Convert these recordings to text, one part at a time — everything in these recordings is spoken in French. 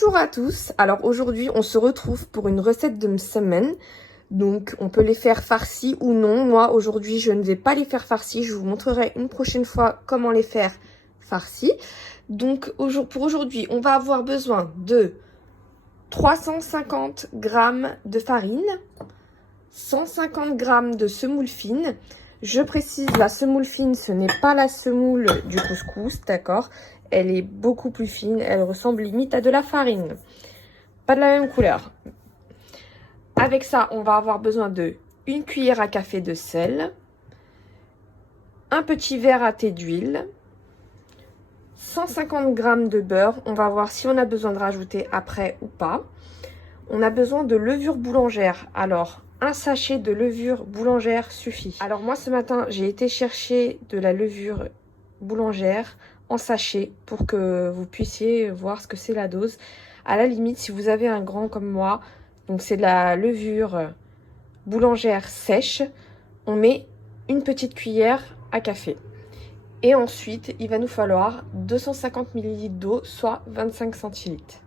Bonjour à tous, alors aujourd'hui on se retrouve pour une recette de semaine. Donc on peut les faire farcis ou non. Moi aujourd'hui je ne vais pas les faire farcis, je vous montrerai une prochaine fois comment les faire farcis. Donc pour aujourd'hui on va avoir besoin de 350 g de farine, 150 g de semoule fine. Je précise, la semoule fine, ce n'est pas la semoule du couscous, d'accord? Elle est beaucoup plus fine, elle ressemble limite à de la farine. Pas de la même couleur. Avec ça, on va avoir besoin de 1 cuillère à café de sel, un petit verre à thé d'huile, 150 g de beurre. On va voir si on a besoin de rajouter après ou pas. On a besoin de levure boulangère. Alors, un sachet de levure boulangère suffit. Alors moi, ce matin, j'ai été chercher de la levure boulangère en sachet pour que vous puissiez voir ce que c'est la dose. À la limite, si vous avez un grand comme moi, donc c'est de la levure boulangère sèche, on met une petite cuillère à café. Et ensuite, il va nous falloir 250 ml d'eau, soit 25 centilitres.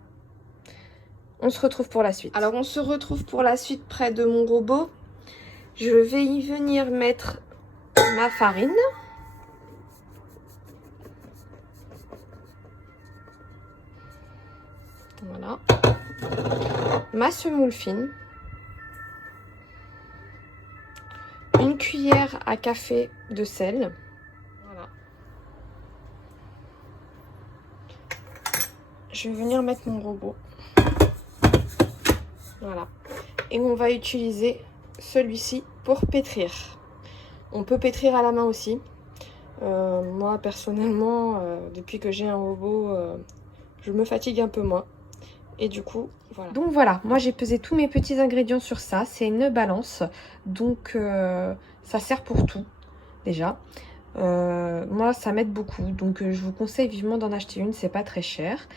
On se retrouve pour la suite. Alors on se retrouve pour la suite près de mon robot. Je vais y venir mettre ma farine. Voilà. Ma semoule fine. 1 cuillère à café de sel. Voilà. Je vais venir mettre mon robot. Voilà. Et on va utiliser celui-ci pour pétrir. On peut pétrir à la main aussi. Moi, personnellement, depuis que j'ai un robot, je me fatigue un peu moins. Et du coup, voilà. Donc voilà, moi j'ai pesé tous mes petits ingrédients sur ça. C'est une balance. Donc ça sert pour tout, déjà. Moi, ça m'aide beaucoup. Donc je vous conseille vivement d'en acheter une. C'est pas très cher.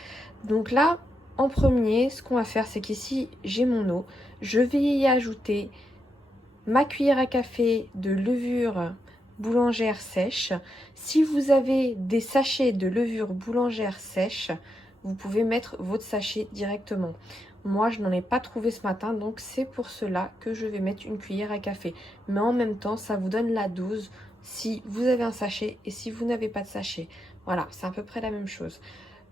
Donc là, en premier, ce qu'on va faire, c'est qu'ici, j'ai mon eau. Je vais y ajouter ma cuillère à café de levure boulangère sèche. Si vous avez des sachets de levure boulangère sèche, vous pouvez mettre votre sachet directement. Moi, je n'en ai pas trouvé ce matin, donc c'est pour cela que je vais mettre une cuillère à café. Mais en même temps, ça vous donne la dose si vous avez un sachet et si vous n'avez pas de sachet. Voilà, c'est à peu près la même chose.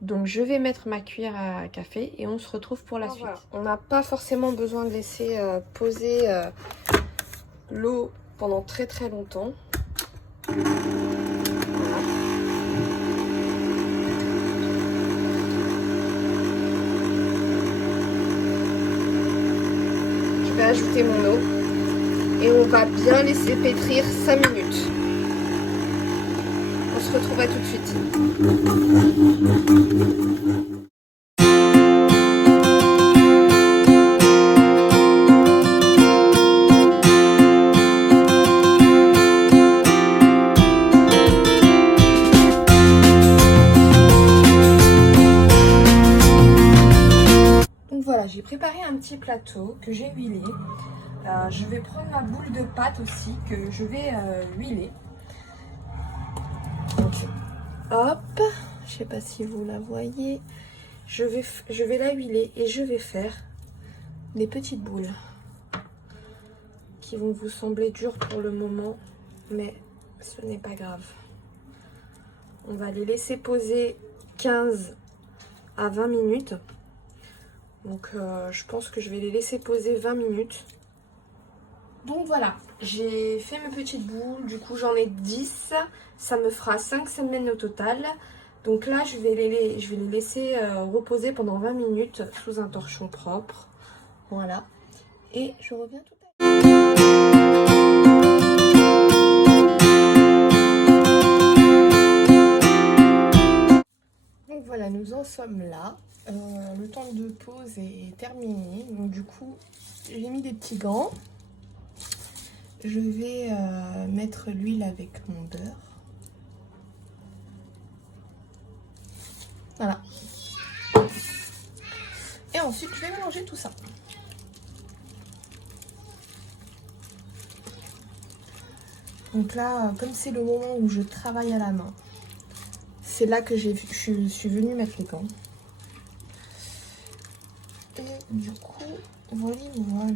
Donc je vais mettre ma cuillère à café et on se retrouve pour la suite. Voilà. On n'a pas forcément besoin de laisser poser l'eau pendant très très longtemps. Voilà. Je vais ajouter mon eau et on va bien laisser pétrir 5 minutes. On se retrouve à tout de suite. Donc voilà, j'ai préparé un petit plateau que j'ai huilé. Je vais prendre ma boule de pâte aussi que je vais huiler. Donc, hop, je sais pas si vous la voyez. Je vais la huiler et je vais faire des petites boules qui vont vous sembler dures pour le moment, mais ce n'est pas grave. On va les laisser poser 15 à 20 minutes. Donc je pense que je vais les laisser poser 20 minutes. Donc voilà, j'ai fait mes petites boules, du coup j'en ai 10, ça me fera 5 semaines au total. Donc là je vais les laisser reposer pendant 20 minutes sous un torchon propre. Voilà, et je reviens tout à l'heure. Donc voilà, nous en sommes là. Le temps de pause est terminé, donc du coup j'ai mis des petits gants. Je vais mettre l'huile avec mon beurre. Voilà. Et ensuite, je vais mélanger tout ça. Donc là, comme c'est le moment où je travaille à la main, c'est là que je suis venue mettre les gants. Et du coup, voilà, voilà.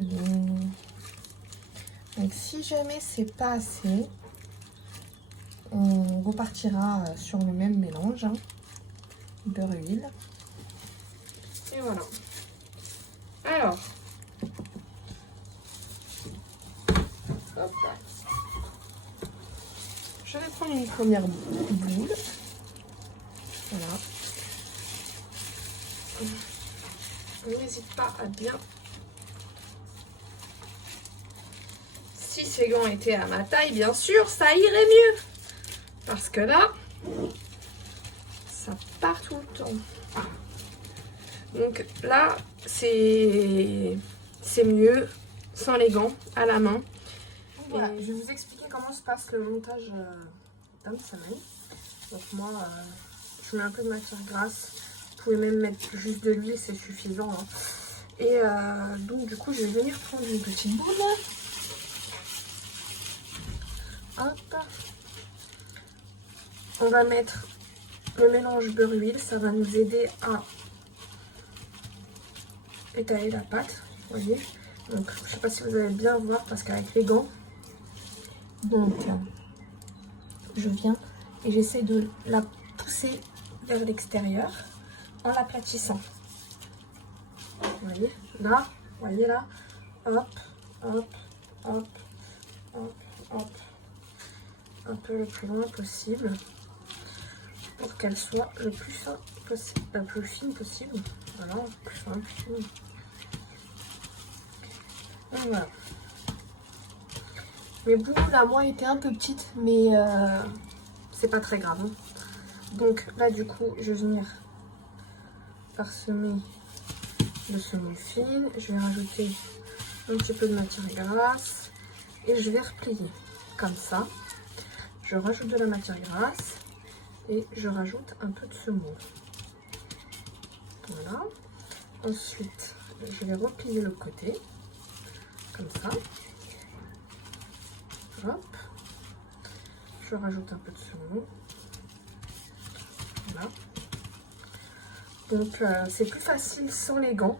Donc si jamais c'est pas assez, on repartira sur le même mélange, hein, beurre et huile. Et voilà. Alors, hop, je vais prendre une première boule. Voilà. On n'hésite pas à bien. Si ces gants étaient à ma taille, bien sûr, ça irait mieux. Parce que là, ça part tout le temps. Donc là, c'est mieux sans les gants, à la main. Voilà, je vais vous expliquer comment se passe le montage d'un sommeil. Donc moi, je mets un peu de matière grasse. Vous pouvez même mettre juste de l'huile, c'est suffisant. Hein. Et donc du coup, je vais venir prendre une petite boule. Hop. On va mettre le mélange beurre-huile. Ça va nous aider à étaler la pâte. Vous voyez. Donc je ne sais pas si vous allez bien voir parce qu'avec les gants. Donc je viens et j'essaie de la pousser vers l'extérieur en l'aplatissant. Vous voyez là, vous voyez là, hop, hop, hop, hop, hop, un peu le plus loin possible pour qu'elle soit le plus fin possible, la plus fine possible. Voilà, plus fin, plus fine. Et voilà. Mes boules à moi étaient un peu petites, mais c'est pas très grave. Hein. Donc là, du coup, je vais venir parsemer de semoule fine. Je vais rajouter un petit peu de matière grasse et je vais replier comme ça. Je rajoute de la matière grasse et je rajoute un peu de semoule. Voilà. Ensuite, je vais replier le côté comme ça. Hop. Je rajoute un peu de semoule. Voilà. Donc c'est plus facile sans les gants.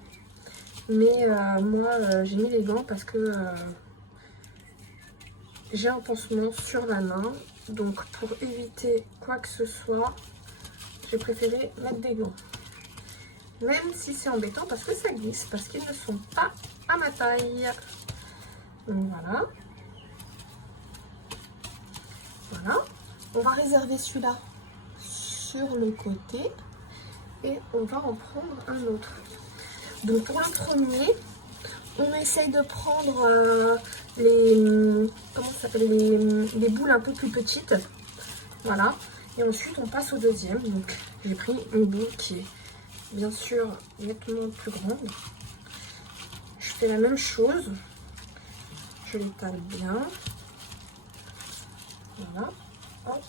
Mais moi j'ai mis les gants parce que j'ai un pansement sur la main. Donc pour éviter quoi que ce soit, j'ai préféré mettre des gants. Même si c'est embêtant parce que ça glisse, parce qu'ils ne sont pas à ma taille. Donc voilà. Voilà. On va réserver celui-là sur le côté. Et on va en prendre un autre. Donc pour le premier, on essaye de prendre comment ça s'appelle, les boules un peu plus petites. Voilà. Et ensuite on passe au deuxième. Donc j'ai pris une boule qui est bien sûr nettement plus grande. Je fais la même chose. Je l'étale bien. Voilà. Hop.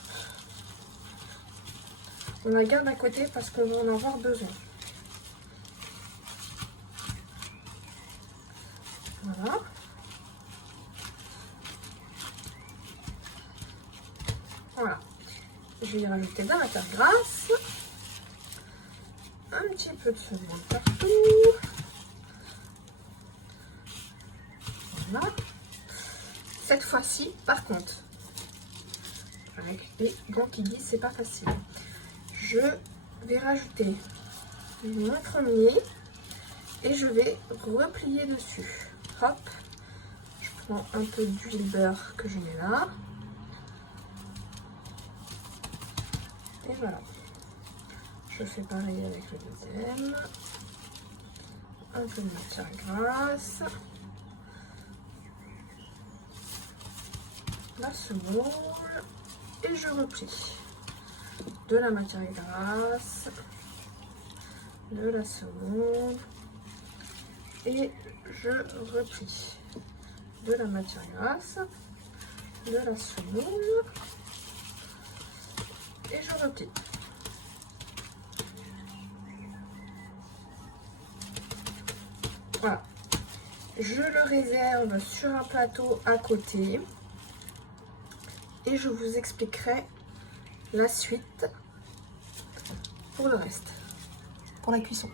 On la garde à côté parce qu'on va en avoir besoin. Voilà. Voilà. Je vais y rajouter de la matière grasse. Un petit peu de semoule partout. Voilà. Cette fois-ci, par contre, avec les gants qui glissent, c'est pas facile. Je vais rajouter mon premier et je vais replier dessus. Hop. Je prends un peu d'huile beurre que je mets là. Et voilà. Je fais pareil avec le deuxième. Un peu de matière grasse. La semoule. Et je replie. De la matière grasse. De la semoule. Et je replie. De la matière grasse. De la semoule. Et je replie. Voilà. Je le réserve sur un plateau à côté. Et je vous expliquerai la suite pour le reste, pour la cuisson.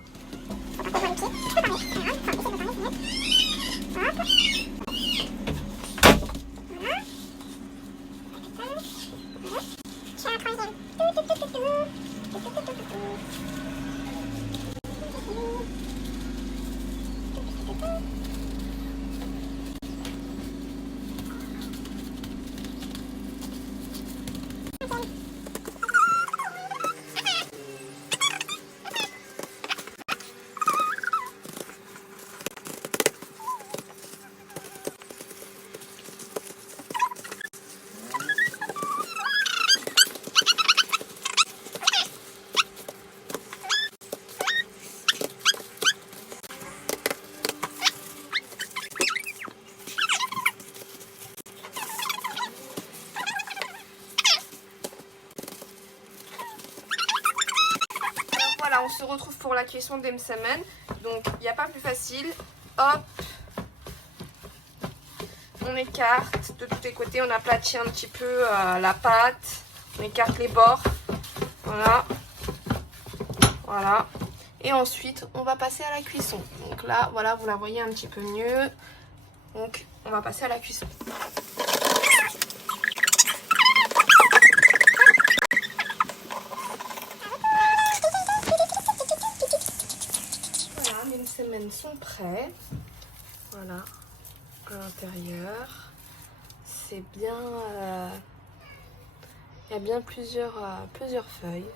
Voilà, on se retrouve pour la cuisson des msemen. Donc, il n'y a pas plus facile. Hop, on écarte de tous les côtés. On aplatit un petit peu la pâte. On écarte les bords. Voilà. Voilà. Et ensuite, on va passer à la cuisson. Donc là, voilà, vous la voyez un petit peu mieux. Donc, on va passer à la cuisson. Voilà, les msemen sont prêts. Voilà, à l'intérieur. C'est bien... il y a bien plusieurs feuilles.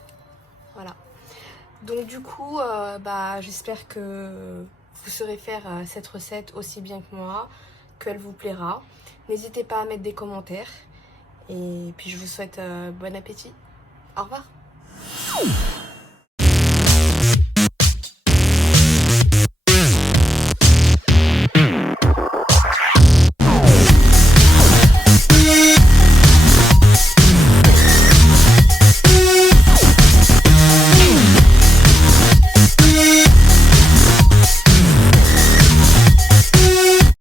Voilà. Donc du coup, j'espère que vous saurez faire cette recette aussi bien que moi, qu'elle vous plaira. N'hésitez pas à mettre des commentaires. Et puis je vous souhaite bon appétit. Au revoir.